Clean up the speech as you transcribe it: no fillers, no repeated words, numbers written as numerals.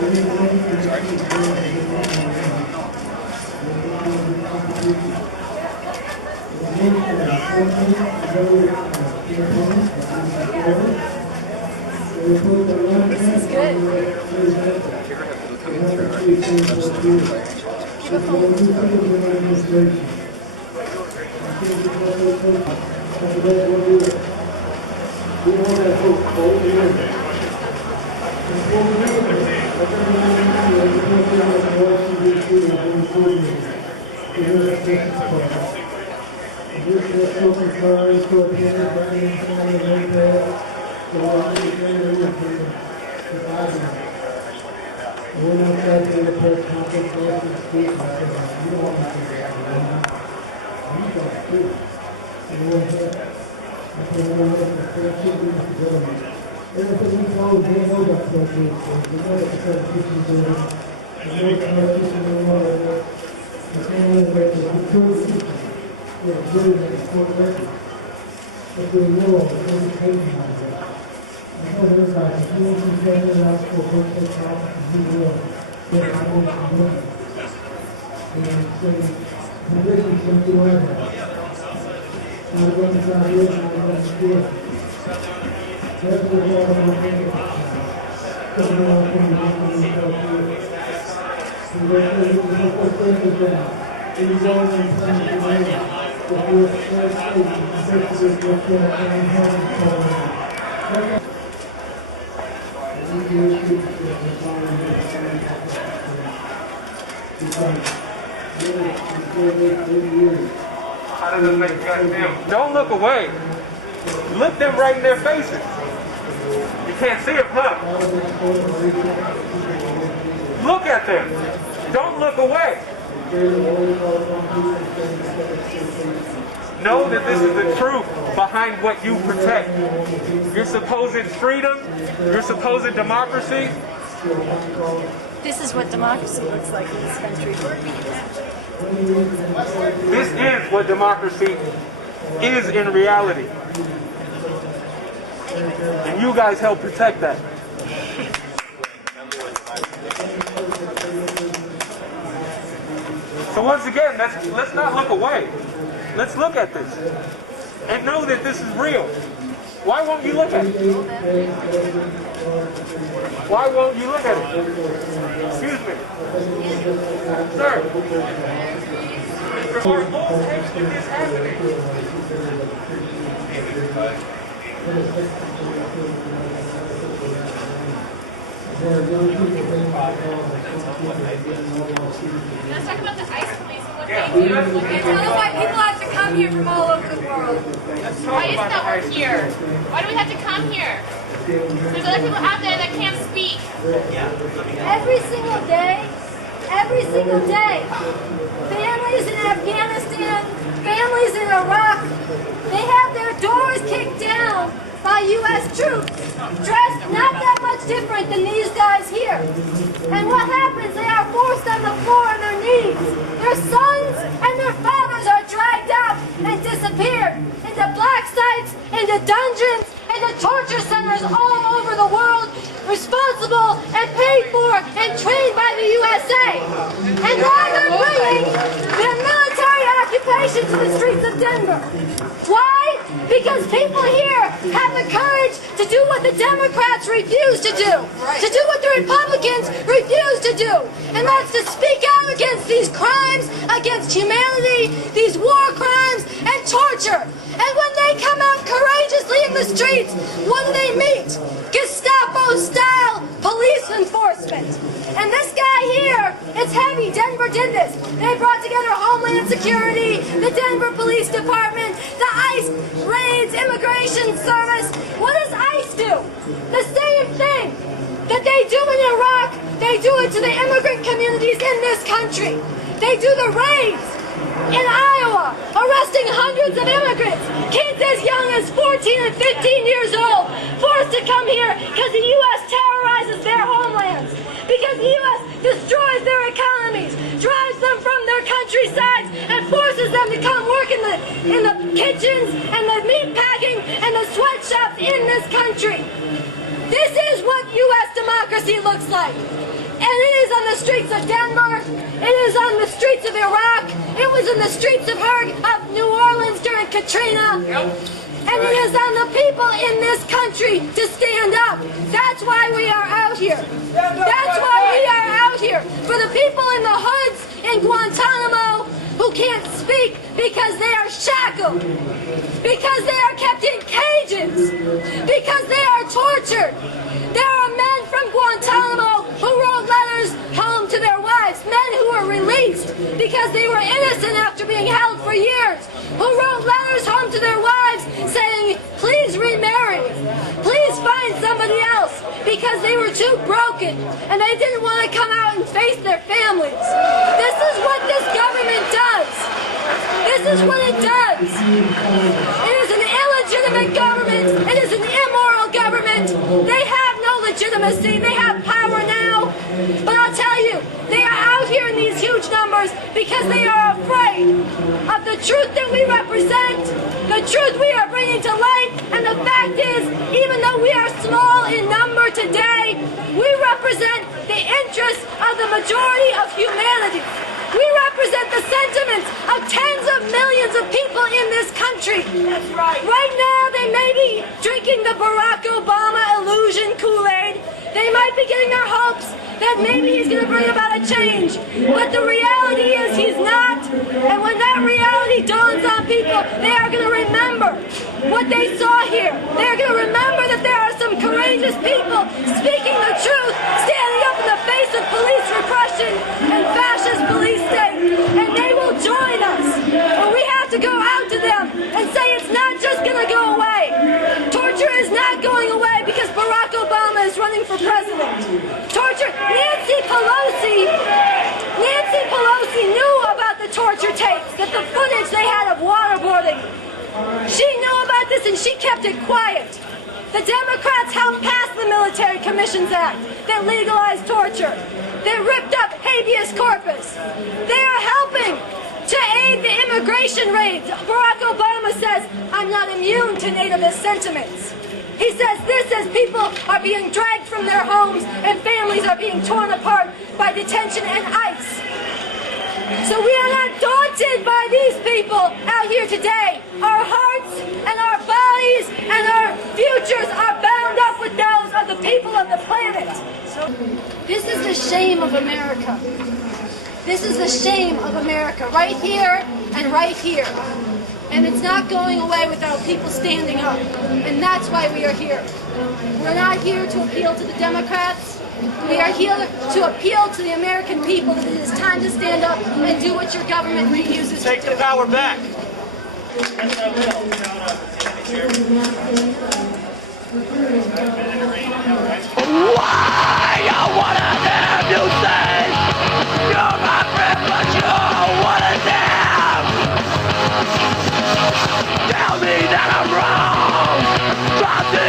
This is good. Don't look away. Look them right in their faces. You can't see them, huh? Look at them. Don't look away. Know that this is the truth behind what you protect. Your supposed freedom, your supposed democracy. This is what democracy looks like in this country. This is what democracy is in reality. And you guys help protect that. So once again, let's not look away. Let's look at this and know that this is real. Why won't you look at it? Why won't you look at it? Excuse me. Sir. For all takes to this happening. Let's talk about the ICE police and what they do. And tell us why people have to come here from all over the world. Why is that we're here? Why do we have to come here? There's other people out there that can't speak. Every single day, families in Afghanistan, families in Iraq, they have their doors kicked down by U.S. troops, dressed not that much different than these guys here. And what happens? They are forced on the floor on their knees. Their sons and their fathers are dragged out and disappeared into black sites, into dungeons, into torture centers all over the world, responsible and paid for and trained by the USA. And now they're bringing their military occupation to the streets of Denver. Why? Because people here have the courage to do what the Democrats refuse to do what the Republicans refuse to do, and that's to speak out against these crimes, against humanity, these war crimes, and torture. And when they come out courageously in the streets, what do they meet? Gestapo-style police enforcement. And this guy here, it's heavy. Denver did this. They brought together Homeland Security, the Denver Police Department, the ICE raids, Immigration Service. What does ICE do? The same thing that they do in Iraq, they do it to the immigrant communities in this country. They do the raids in Iowa, arresting hundreds of immigrants, kids as young as 14 and 15 years old, forced to come here because the U.S. terrorizes their homelands, because the U.S. destroys their economies, drives them from their countrysides, and forces them to come work in the kitchens and the meat packing and the sweatshops in this country. This is what U.S. democracy looks like. is on the streets of Denver. It is on the streets of Iraq. It was in the streets of New Orleans during Katrina. And it is on the people in this country to stand up. That's why we are out here. That's why we are out here. For the people in the hoods in Guantanamo who can't speak because they are shackled, because they are kept in cages, because they are tortured. There are men from Guantanamo who wrote letters home to their wives, men who were released because they were innocent after being held for years, who wrote letters home to their wives saying, please remarry, please find somebody else, because they were too broken and they didn't want to come out and face their families. This is what this government does. This is what it does. It is an illegitimate government. It is an immoral government. They have no legitimacy. They have power now. But I'll tell you, they are out here in these huge numbers because they are afraid of the truth that we represent, the truth we are bringing to light. And the fact is, even though we are small in number today, we represent the interests of the majority of humanity. We represent the sentiments of tens of millions of people in this country. That's right. Right now, they may be drinking the Barack Obama illusion Kool-Aid. They might be getting their hopes that maybe he's going to bring about a change. But the reality is he's not. And when that reality dawns on people, they are going to remember what they saw here. They are going to remember that there are some courageous people speaking the truth, standing up in the face of police repression and fascist police state. And they will join us. But we have to go out to them and say it's not just going to go away. Torture is not going away because Barack Obama is running for president. Torture. Nancy Pelosi knew about the torture tapes, that the footage they had of waterboarding. She knew about this and she kept it quiet. The Democrats helped pass the Military Commissions Act that legalized torture. They ripped up habeas corpus. They are helping to aid the immigration raids. Barack Obama says, I'm not immune to nativist sentiments. He says this as people are being dragged from their homes and families are being torn apart by detention and ICE. So we are not daunted by these people out here today. Our hearts and our bodies and our futures are bound up with those of the people of the planet. This is the shame of America. This is the shame of America, right here and right here. And it's not going away without people standing up. And that's why we are here. We're not here to appeal to the Democrats. We are here to appeal to the American people that it is time to stand up and do what your government refuses to do. Take the power back. Why you wanna damn you say you're my friend but you wanna damn. Tell me that I'm wrong. Try to